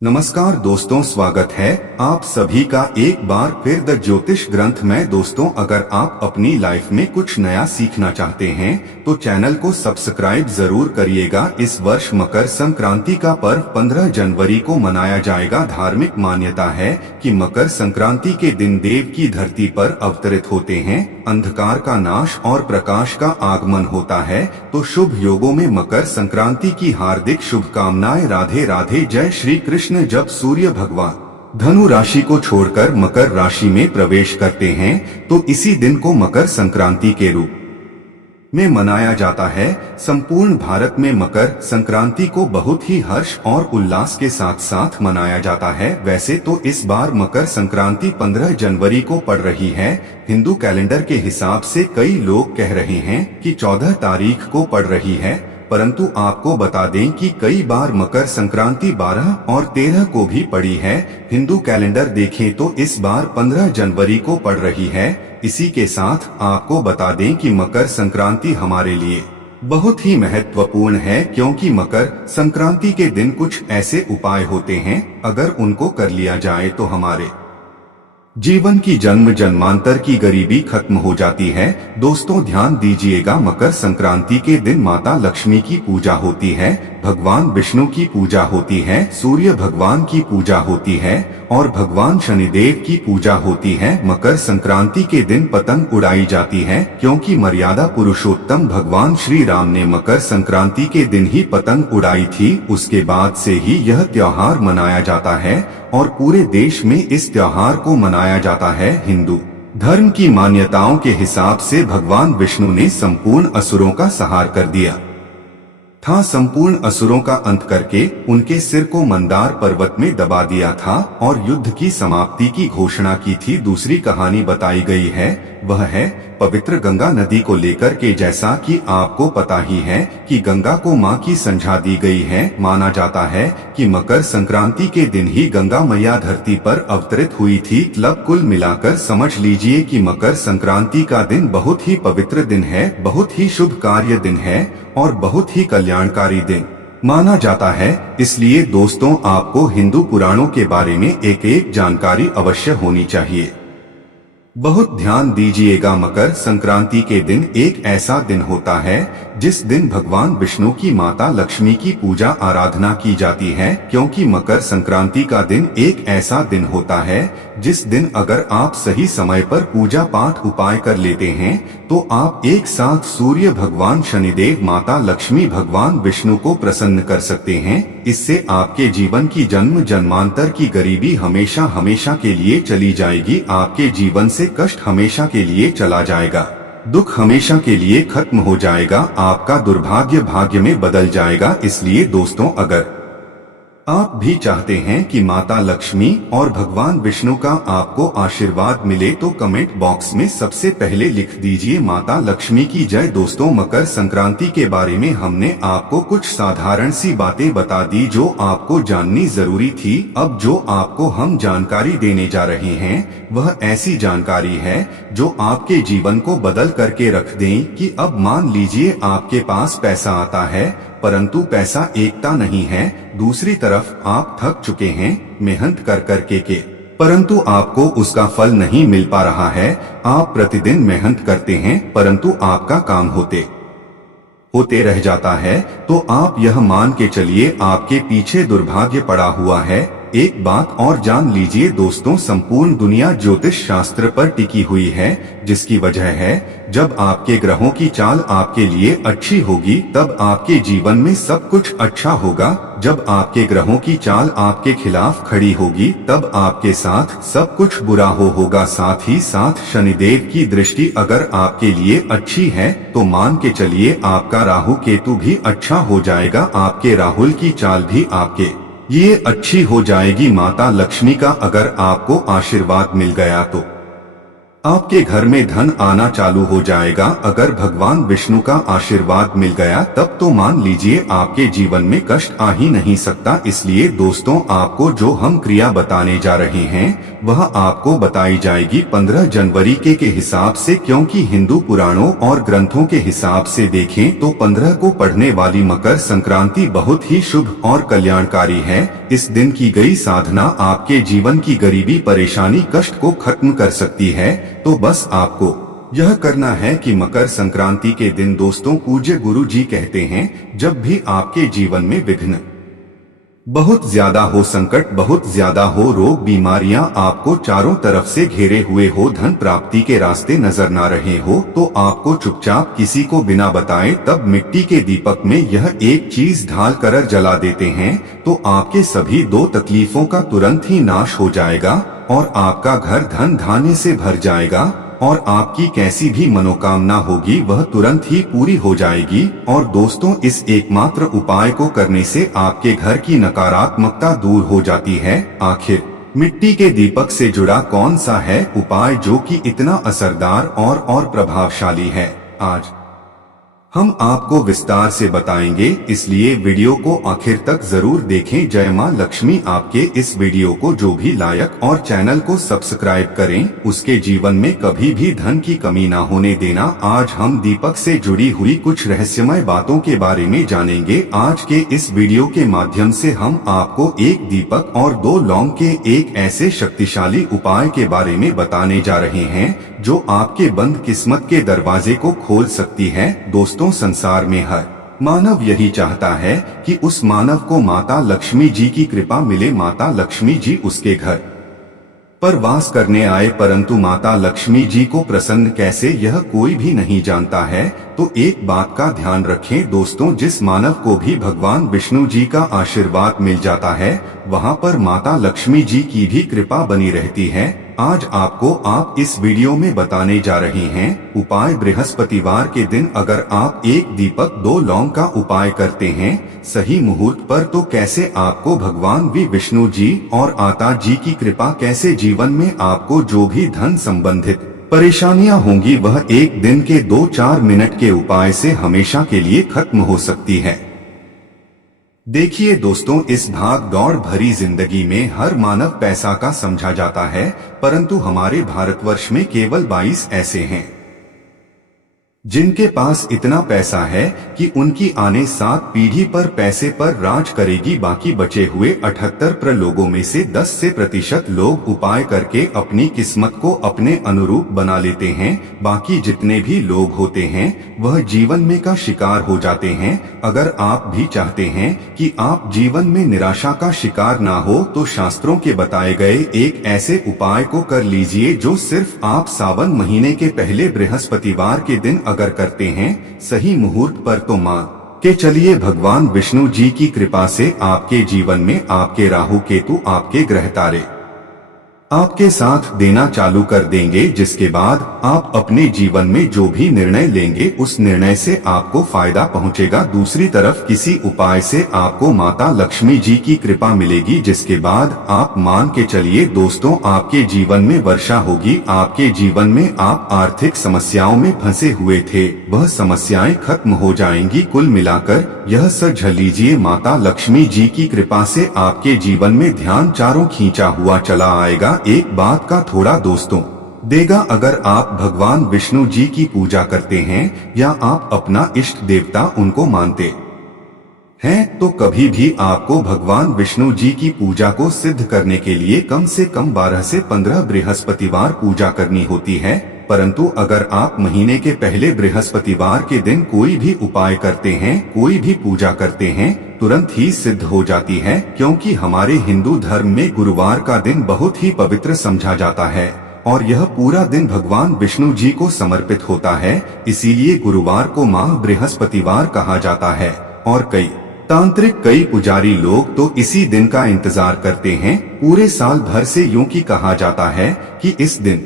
नमस्कार दोस्तों, स्वागत है आप सभी का एक बार फिर द ज्योतिष ग्रंथ में। दोस्तों, अगर आप अपनी लाइफ में कुछ नया सीखना चाहते हैं तो चैनल को सब्सक्राइब जरूर करिएगा। इस वर्ष मकर संक्रांति का पर्व 15 जनवरी को मनाया जाएगा। धार्मिक मान्यता है कि मकर संक्रांति के दिन देव की धरती पर अवतरित होते हैं, अंधकार का नाश और प्रकाश का आगमन होता है। तो शुभ योगों में मकर संक्रांति की हार्दिक शुभकामनाएं। राधे राधे, जय श्री कृष्ण। जब सूर्य भगवान धनु राशि को छोड़कर मकर राशि में प्रवेश करते हैं तो इसी दिन को मकर संक्रांति के रूप में मनाया जाता है। संपूर्ण भारत में मकर संक्रांति को बहुत ही हर्ष और उल्लास के साथ साथ मनाया जाता है। वैसे तो इस बार मकर संक्रांति 15 जनवरी को पड़ रही है। हिंदू कैलेंडर के हिसाब से कई लोग कह रहे हैं कि 14 तारीख को पड़ रही है, परंतु आपको बता दें कि कई बार मकर संक्रांति 12 और 13 को भी पड़ी है। हिंदू कैलेंडर देखें तो इस बार 15 जनवरी को पड़ रही है। इसी के साथ आपको बता दें कि मकर संक्रांति हमारे लिए बहुत ही महत्वपूर्ण है, क्योंकि मकर संक्रांति के दिन कुछ ऐसे उपाय होते हैं, अगर उनको कर लिया जाए तो हमारे जीवन की जन्म जन्मांतर की गरीबी खत्म हो जाती है। दोस्तों, ध्यान दीजिएगा, मकर संक्रांति के दिन माता लक्ष्मी की पूजा होती है, भगवान विष्णु की पूजा होती है, सूर्य भगवान की पूजा होती है और भगवान शनिदेव की पूजा होती है। मकर संक्रांति के दिन पतंग उड़ाई जाती है, क्योंकि मर्यादा पुरुषोत्तम भगवान श्री राम ने मकर संक्रांति के दिन ही पतंग उड़ाई थी। उसके बाद से ही यह त्योहार मनाया जाता है और पूरे देश में इस त्योहार को मनाया जाता है। हिंदू धर्म की मान्यताओं के हिसाब से भगवान विष्णु ने संपूर्ण असुरों का संहार कर दिया था। संपूर्ण असुरों का अंत करके उनके सिर को मंदार पर्वत में दबा दिया था और युद्ध की समाप्ति की घोषणा की थी। दूसरी कहानी बताई गई है, वह है पवित्र गंगा नदी को लेकर के। जैसा कि आपको पता ही है कि गंगा को मां की संज्ञा दी गई है। माना जाता है कि मकर संक्रांति के दिन ही गंगा मैया धरती पर अवतरित हुई थी। कुल मिलाकर समझ लीजिए कि मकर संक्रांति का दिन बहुत ही पवित्र दिन है, बहुत ही शुभ कार्य दिन है और बहुत ही कल्याणकारी दिन माना जाता है। इसलिए दोस्तों, आपको हिंदू पुराणों के बारे में एक एक जानकारी अवश्य होनी चाहिए। बहुत ध्यान दीजिएगा, मकर संक्रांति के दिन एक ऐसा दिन होता है जिस दिन भगवान विष्णु की माता लक्ष्मी की पूजा आराधना की जाती है। क्योंकि मकर संक्रांति का दिन एक ऐसा दिन होता है जिस दिन अगर आप सही समय पर पूजा पाठ उपाय कर लेते हैं तो आप एक साथ सूर्य भगवान शनिदेव, माता लक्ष्मी, भगवान विष्णु को प्रसन्न कर सकते हैं। इससे आपके जीवन की जन्म जन्मांतर की गरीबी हमेशा हमेशा के लिए चली जाएगी। आपके जीवन से कष्ट हमेशा के लिए चला जाएगा, दुख हमेशा के लिए खत्म हो जाएगा, आपका दुर्भाग्य भाग्य में बदल जाएगा। इसलिए दोस्तों, अगर आप भी चाहते हैं कि माता लक्ष्मी और भगवान विष्णु का आपको आशीर्वाद मिले तो कमेंट बॉक्स में सबसे पहले लिख दीजिए, माता लक्ष्मी की जय। दोस्तों, मकर संक्रांति के बारे में हमने आपको कुछ साधारण सी बातें बता दी जो आपको जाननी जरूरी थी। अब जो आपको हम जानकारी देने जा रहे हैं वह ऐसी जानकारी है जो आपके जीवन को बदल करके रख दें। कि अब मान लीजिए आपके पास पैसा आता है, परंतु पैसा एकता नहीं है। दूसरी तरफ आप थक चुके हैं मेहनत कर करके परंतु आपको उसका फल नहीं मिल पा रहा है। आप प्रतिदिन मेहनत करते हैं परंतु आपका काम होते रह जाता है। तो आप यह मान के चलिए आपके पीछे दुर्भाग्य पड़ा हुआ है। एक बात और जान लीजिए दोस्तों, संपूर्ण दुनिया ज्योतिष शास्त्र पर टिकी हुई है, जिसकी वजह है जब आपके ग्रहों की चाल आपके लिए अच्छी होगी तब आपके जीवन में सब कुछ अच्छा होगा। जब आपके ग्रहों की चाल आपके खिलाफ खड़ी होगी तब आपके साथ सब कुछ बुरा होगा। साथ ही साथ शनिदेव की दृष्टि अगर आपके लिए अच्छी है तो मान के चलिए आपका राहु केतु भी अच्छा हो जाएगा, आपके राहुल की चाल भी आपके ये अच्छी हो जाएगी। माता लक्ष्मी का अगर आपको आशीर्वाद मिल गया तो आपके घर में धन आना चालू हो जाएगा। अगर भगवान विष्णु का आशीर्वाद मिल गया तब तो मान लीजिए आपके जीवन में कष्ट आ ही नहीं सकता। इसलिए दोस्तों, आपको जो हम क्रिया बताने जा रहे हैं वह आपको बताई जाएगी 15 जनवरी के हिसाब से, क्योंकि हिंदू पुराणों और ग्रंथों के हिसाब से देखें तो 15 को पड़ने वाली मकर संक्रांति बहुत ही शुभ और कल्याणकारी है। इस दिन की गई साधना आपके जीवन की गरीबी, परेशानी, कष्ट को खत्म कर सकती है। तो बस आपको यह करना है कि मकर संक्रांति के दिन दोस्तों, पूज्य गुरु जी कहते हैं, जब भी आपके जीवन में विघ्न बहुत ज्यादा हो, संकट बहुत ज्यादा हो, रोग बीमारियां आपको चारों तरफ से घेरे हुए हो, धन प्राप्ति के रास्ते नजर ना रहे हो, तो आपको चुपचाप किसी को बिना बताए तब मिट्टी के दीपक में यह एक चीज ढाल कर जला देते हैं तो आपके सभी दो तकलीफों का तुरंत ही नाश हो जाएगा और आपका घर धन धान्य से भर जाएगा और आपकी कैसी भी मनोकामना होगी वह तुरंत ही पूरी हो जाएगी। और दोस्तों, इस एकमात्र उपाय को करने से आपके घर की नकारात्मकता दूर हो जाती है। आखिर मिट्टी के दीपक से जुड़ा कौन सा है उपाय जो कि इतना असरदार और प्रभावशाली है, आज हम आपको विस्तार से बताएंगे, इसलिए वीडियो को आखिर तक जरूर देखें। जय मां लक्ष्मी आपके इस वीडियो को जो भी लायक और चैनल को सब्सक्राइब करें, उसके जीवन में कभी भी धन की कमी ना होने देना। आज हम दीपक से जुड़ी हुई कुछ रहस्यमय बातों के बारे में जानेंगे। आज के इस वीडियो के माध्यम से हम आपको एक दीपक और 2 लौंग के एक ऐसे शक्तिशाली उपाय के बारे में बताने जा रहे हैं जो आपके बंद किस्मत के दरवाजे को खोल सकती है। दोस्तों, संसार में हर मानव यही चाहता है कि उस मानव को माता लक्ष्मी जी की कृपा मिले, माता लक्ष्मी जी उसके घर पर वास करने आए, परंतु माता लक्ष्मी जी को प्रसन्न कैसे यह कोई भी नहीं जानता है। तो एक बात का ध्यान रखें दोस्तों, जिस मानव को भी भगवान विष्णु जी का आशीर्वाद मिल जाता है वहां पर माता लक्ष्मी जी की भी कृपा बनी रहती है। आज आपको आप इस वीडियो में बताने जा रहे हैं उपाय। बृहस्पतिवार के दिन अगर आप एक दीपक 2 लौंग का उपाय करते हैं सही मुहूर्त पर, तो कैसे आपको भगवान विष्णु जी और माता जी की कृपा, कैसे जीवन में आपको जो भी धन संबंधित परेशानियां होंगी वह एक दिन के 2-4 मिनट के उपाय से हमेशा के लिए खत्म हो सकती है। देखिए दोस्तों, इस भाग दौड़ भरी जिंदगी में हर मानव पैसा का समझा जाता है, परंतु हमारे भारतवर्ष में केवल 22 ऐसे हैं जिनके पास इतना पैसा है कि उनकी आने 7 पीढ़ी पर पैसे पर राज करेगी। बाकी बचे हुए 78 लोगों में से 10% लोग उपाय करके अपनी किस्मत को अपने अनुरूप बना लेते हैं। बाकी जितने भी लोग होते हैं वह जीवन में का शिकार हो जाते हैं। अगर आप भी चाहते हैं कि आप जीवन में निराशा का शिकार ना हो, तो शास्त्रों के बताए गए एक ऐसे उपाय को कर लीजिए जो सिर्फ आप सावन महीने के पहले बृहस्पतिवार के दिन अगर करते हैं सही मुहूर्त पर, तो मान के चलिए भगवान विष्णु जी की कृपा से आपके जीवन में आपके राहु केतु, आपके ग्रह तारे आपके साथ देना चालू कर देंगे, जिसके बाद आप अपने जीवन में जो भी निर्णय लेंगे उस निर्णय से आपको फायदा पहुंचेगा। दूसरी तरफ किसी उपाय से आपको माता लक्ष्मी जी की कृपा मिलेगी, जिसके बाद आप मान के चलिए दोस्तों आपके जीवन में वर्षा होगी। आपके जीवन में आप आर्थिक समस्याओं में फंसे हुए थे वह समस्याएं खत्म हो जाएंगी। कुल मिलाकर यह सच लीजिए, माता लक्ष्मी जी की कृपा से आपके जीवन में ध्यान चारों खींचा हुआ चला आएगा। एक बात का थोड़ा दोस्तों देगा, अगर आप भगवान विष्णु जी की पूजा करते हैं या आप अपना इष्ट देवता उनको मानते हैं, तो कभी भी आपको भगवान विष्णु जी की पूजा को सिद्ध करने के लिए कम से कम 12 से 15 बृहस्पतिवार पूजा करनी होती है। परंतु अगर आप महीने के पहले बृहस्पतिवार के दिन कोई भी उपाय करते हैं, कोई भी पूजा करते हैं, तुरंत ही सिद्ध हो जाती है, क्योंकि हमारे हिंदू धर्म में गुरुवार का दिन बहुत ही पवित्र समझा जाता है और यह पूरा दिन भगवान विष्णु जी को समर्पित होता है। इसीलिए गुरुवार को माह बृहस्पतिवार कहा जाता है और कई तांत्रिक, कई पुजारी लोग तो इसी दिन का इंतजार करते हैं पूरे साल भर से। यूं की कहा जाता है कि इस दिन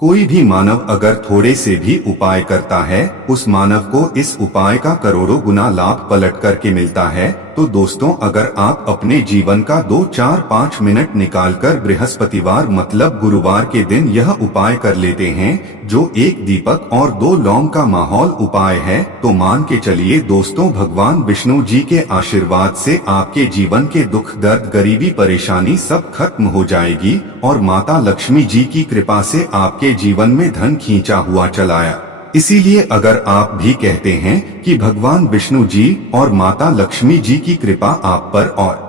कोई भी मानव अगर थोड़े से भी उपाय करता है, उस मानव को इस उपाय का करोड़ों गुना लाभ पलट करके मिलता है। तो दोस्तों अगर आप अपने जीवन का 2-4-5 मिनट निकालकर बृहस्पतिवार मतलब गुरुवार के दिन यह उपाय कर लेते हैं, जो एक दीपक और 2 लौंग का माहौल उपाय है, तो मान के चलिए दोस्तों भगवान विष्णु जी के आशीर्वाद से आपके जीवन के दुख दर्द गरीबी परेशानी सब खत्म हो जाएगी और माता लक्ष्मी जी की कृपा से आपके जीवन में धन खींचा हुआ चलाया। इसीलिए अगर आप भी कहते हैं कि भगवान विष्णु जी और माता लक्ष्मी जी की कृपा आप पर और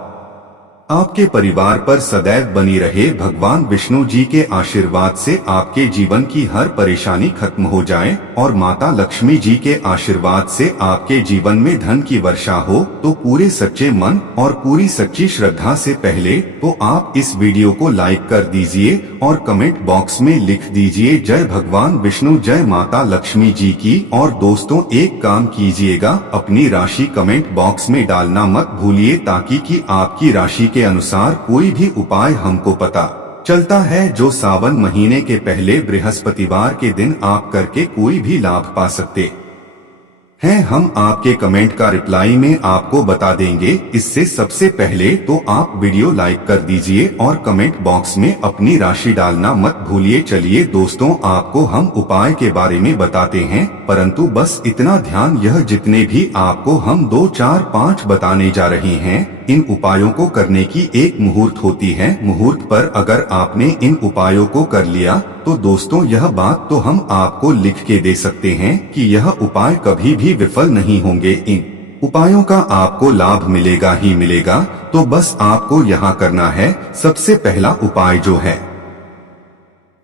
आपके परिवार पर सदैव बनी रहे, भगवान विष्णु जी के आशीर्वाद से आपके जीवन की हर परेशानी खत्म हो जाए और माता लक्ष्मी जी के आशीर्वाद से आपके जीवन में धन की वर्षा हो, तो पूरे सच्चे मन और पूरी सच्ची श्रद्धा से पहले तो आप इस वीडियो को लाइक कर दीजिए और कमेंट बॉक्स में लिख दीजिए जय भगवान विष्णु जय माता लक्ष्मी जी की। और दोस्तों एक काम कीजिएगा, अपनी राशि कमेंट बॉक्स में डालना मत भूलिए, ताकि कि आपकी राशि के अनुसार कोई भी उपाय हमको पता चलता है जो सावन महीने के पहले बृहस्पतिवार के दिन आप करके कोई भी लाभ पा सकते हैं। हम आपके कमेंट का रिप्लाई में आपको बता देंगे। इससे सबसे पहले तो आप वीडियो लाइक कर दीजिए और कमेंट बॉक्स में अपनी राशि डालना मत भूलिए। चलिए दोस्तों आपको हम उपाय के बारे में बताते हैं, परंतु बस इतना ध्यान, यह जितने भी आपको हम 2, 4, 5 बताने जा रहे हैं, इन उपायों को करने की एक मुहूर्त होती है। मुहूर्त पर अगर आपने इन उपायों को कर लिया तो दोस्तों यह बात तो हम आपको लिख के दे सकते हैं कि यह उपाय कभी भी विफल नहीं होंगे। इन उपायों का आपको लाभ मिलेगा ही मिलेगा। तो बस आपको यहाँ करना है, सबसे पहला उपाय जो है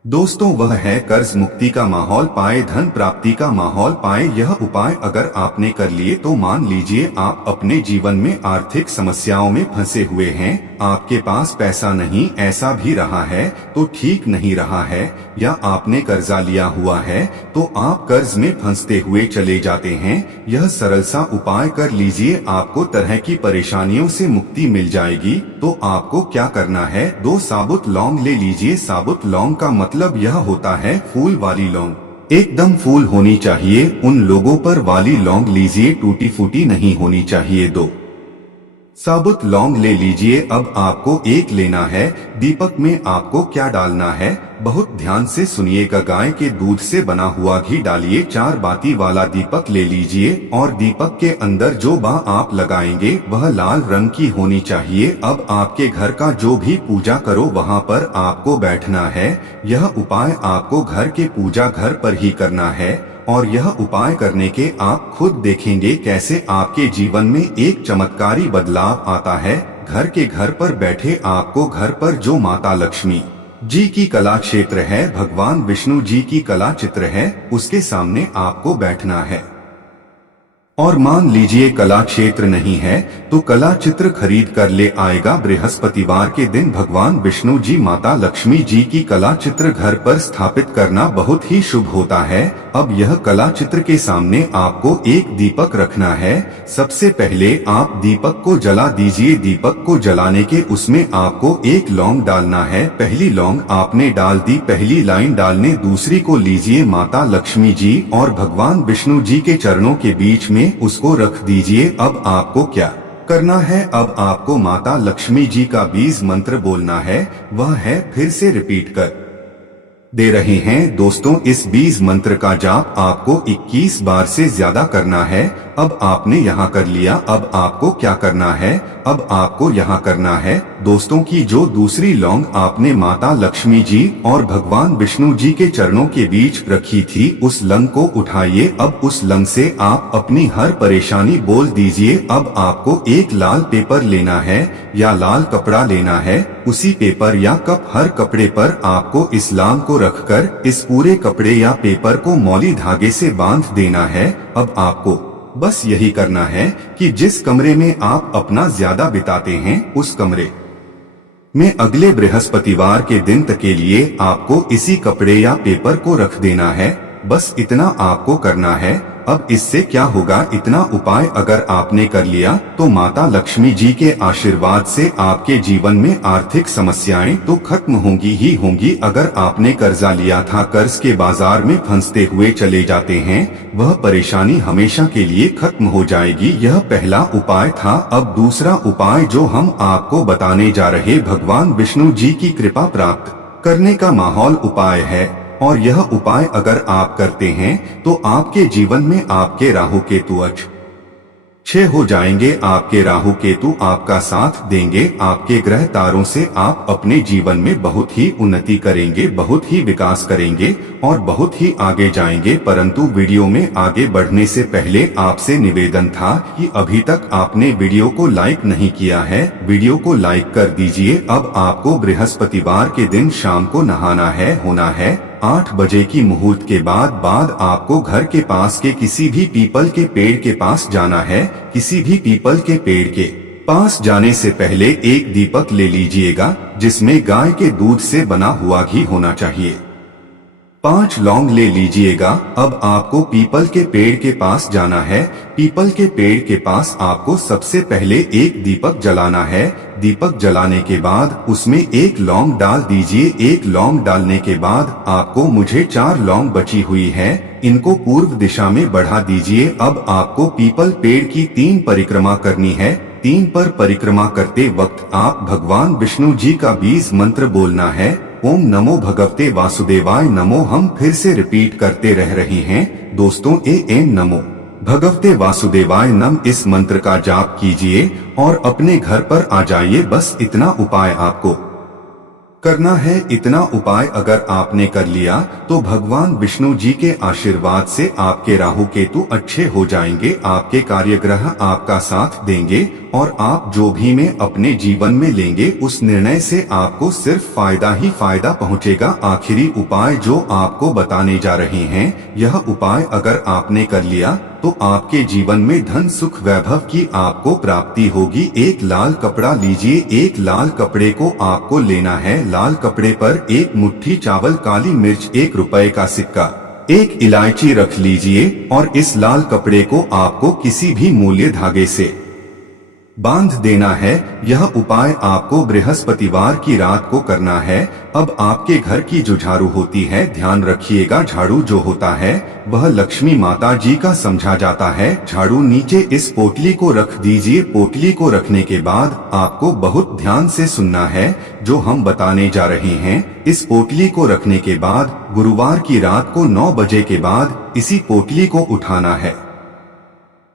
दोस्तों वह है कर्ज मुक्ति का माहौल पाए, धन प्राप्ति का माहौल पाए। यह उपाय अगर आपने कर लिए तो मान लीजिए आप अपने जीवन में आर्थिक समस्याओं में फंसे हुए हैं, आपके पास पैसा नहीं, ऐसा भी रहा है तो ठीक नहीं रहा है, या आपने कर्जा लिया हुआ है तो आप कर्ज में फंसते हुए चले जाते हैं। यह सरल सा उपाय कर लीजिए, आपको तरह की परेशानियों से मुक्ति मिल जाएगी। तो आपको क्या करना है, 2 साबुत लौंग ले लीजिए। साबुत लौंग का मतलब यह होता है फूल वाली लौंग, एकदम फूल होनी चाहिए। उन लोगों पर वाली लौंग लीजिए, टूटी फूटी नहीं होनी चाहिए। 2 साबुत लौंग ले लीजिए। अब आपको एक लेना है, दीपक में आपको क्या डालना है, बहुत ध्यान से सुनिएगा। गाय के दूध से बना हुआ घी डालिए, 4 बाती वाला दीपक ले लीजिए और दीपक के अंदर जो बा आप लगाएंगे वह लाल रंग की होनी चाहिए। अब आपके घर का जो भी पूजा करो वहाँ पर आपको बैठना है। यह उपाय आपको घर के पूजा घर पर ही करना है और यह उपाय करने के आप खुद देखेंगे कैसे आपके जीवन में एक चमत्कारी बदलाव आता है। घर पर बैठे आपको घर पर जो माता लक्ष्मी जी की कला क्षेत्र है, भगवान विष्णु जी की कला चित्र है, उसके सामने आपको बैठना है। और मान लीजिए कला क्षेत्र नहीं है तो कला चित्र खरीद कर ले आएगा। बृहस्पतिवार के दिन भगवान विष्णु जी माता लक्ष्मी जी की कला चित्र घर पर स्थापित करना बहुत ही शुभ होता है। अब यह कला चित्र के सामने आपको एक दीपक रखना है। सबसे पहले आप दीपक को जला दीजिए। दीपक को जलाने के उसमें आपको एक लौंग डालना है। पहली लौंग आपने डाल दी, पहली लाइन डालने दूसरी को लीजिए, माता लक्ष्मी जी और भगवान विष्णु जी के चरणों के बीच में उसको रख दीजिए। अब आपको क्या करना है, अब आपको माता लक्ष्मी जी का बीज मंत्र बोलना है। वह है, फिर से रिपीट कर दे रहे हैं दोस्तों, इस बीज मंत्र का जाप आपको 21 बार से ज्यादा करना है। अब आपने यहाँ कर लिया, अब आपको क्या करना है, अब आपको यहाँ करना है दोस्तों की जो दूसरी लौंग आपने माता लक्ष्मी जी और भगवान विष्णु जी के चरणों के बीच रखी थी, उस लंग को उठाइए। अब उस लंग से आप अपनी हर परेशानी बोल दीजिए। अब आपको एक लाल पेपर लेना है या लाल कपड़ा लेना है, उसी पेपर या कप हर कपड़े पर आपको इस लांग को रखकर इस पूरे कपड़े या पेपर को मौली धागे से बांध देना है। अब आपको बस यही करना है कि जिस कमरे में आप अपना ज्यादा बिताते हैं उस कमरे में अगले बृहस्पतिवार के दिन तक के लिए आपको इसी कपड़े या पेपर को रख देना है। बस इतना आपको करना है। अब इससे क्या होगा, इतना उपाय अगर आपने कर लिया तो माता लक्ष्मी जी के आशीर्वाद से आपके जीवन में आर्थिक समस्याएं तो खत्म होंगी ही होंगी। अगर आपने कर्जा लिया था, कर्ज के बाजार में फंसते हुए चले जाते हैं, वह परेशानी हमेशा के लिए खत्म हो जाएगी। यह पहला उपाय था। अब दूसरा उपाय जो हम आपको बताने जा रहे, भगवान विष्णु जी की कृपा प्राप्त करने का माहौल उपाय है। और यह उपाय अगर आप करते हैं तो आपके जीवन में आपके राहु केतु अच्छे हो जाएंगे। आपके राहु केतु आपका साथ देंगे। आपके ग्रह तारों से आप अपने जीवन में बहुत ही उन्नति करेंगे, बहुत ही विकास करेंगे और बहुत ही आगे जाएंगे। परंतु वीडियो में आगे बढ़ने से पहले आपसे निवेदन था कि अभी तक आपने वीडियो को लाइक नहीं किया है, वीडियो को लाइक कर दीजिए। अब आपको बृहस्पतिवार के दिन शाम को नहाना है, होना है 8 बजे की मुहूर्त के बाद आपको घर के पास के किसी भी पीपल के पेड़ के पास जाना है। किसी भी पीपल के पेड़ के पास जाने से पहले एक दीपक ले लीजिएगा जिसमें गाय के दूध से बना हुआ घी होना चाहिए। 5 लौंग ले लीजिएगा। अब आपको पीपल के पेड़ के पास जाना है। पीपल के पेड़ के पास आपको सबसे पहले एक दीपक जलाना है। दीपक जलाने के बाद उसमें एक लौंग डाल दीजिए। एक लौंग डालने के बाद आपको मुझे 4 लौंग बची हुई है, इनको पूर्व दिशा में बढ़ा दीजिए। अब आपको पीपल पेड़ की 3 परिक्रमा करनी है। 3 पर परिक्रमा करते वक्त आप भगवान विष्णु जी का बीज मंत्र बोलना है, ओम नमो भगवते वासुदेवाय नमो। हम फिर से रिपीट करते रह रहे हैं दोस्तों, एम नमो भगवते वासुदेवाय नम। इस मंत्र का जाप कीजिए और अपने घर पर आ जाइए। बस इतना उपाय आपको करना है। इतना उपाय अगर आपने कर लिया तो भगवान विष्णु जी के आशीर्वाद से आपके राहु केतु अच्छे हो जाएंगे। आपके कार्यग्रह आपका साथ देंगे और आप जो भी में अपने जीवन में लेंगे उस निर्णय से आपको सिर्फ फायदा ही फायदा पहुंचेगा। आखिरी उपाय जो आपको बताने जा रहे हैं, यह उपाय अगर आपने कर लिया तो आपके जीवन में धन सुख वैभव की आपको प्राप्ति होगी। एक लाल कपड़ा लीजिए। एक लाल कपड़े को आपको लेना है। लाल कपड़े पर एक मुट्ठी चावल, काली मिर्च, 1 रुपए का सिक्का, 1 इलायची रख लीजिए और इस लाल कपड़े को आपको किसी भी मूल्य धागे से बांध देना है। यह उपाय आपको बृहस्पतिवार की रात को करना है। अब आपके घर की जो झाड़ू होती है, ध्यान रखिएगा, झाड़ू जो होता है वह लक्ष्मी माता जी का समझा जाता है। झाड़ू नीचे इस पोटली को रख दीजिए। पोटली को रखने के बाद आपको बहुत ध्यान से सुनना है जो हम बताने जा रहे हैं। इस पोटली को रखने के बाद गुरुवार की रात को 9 बजे के बाद इसी पोटली को उठाना है।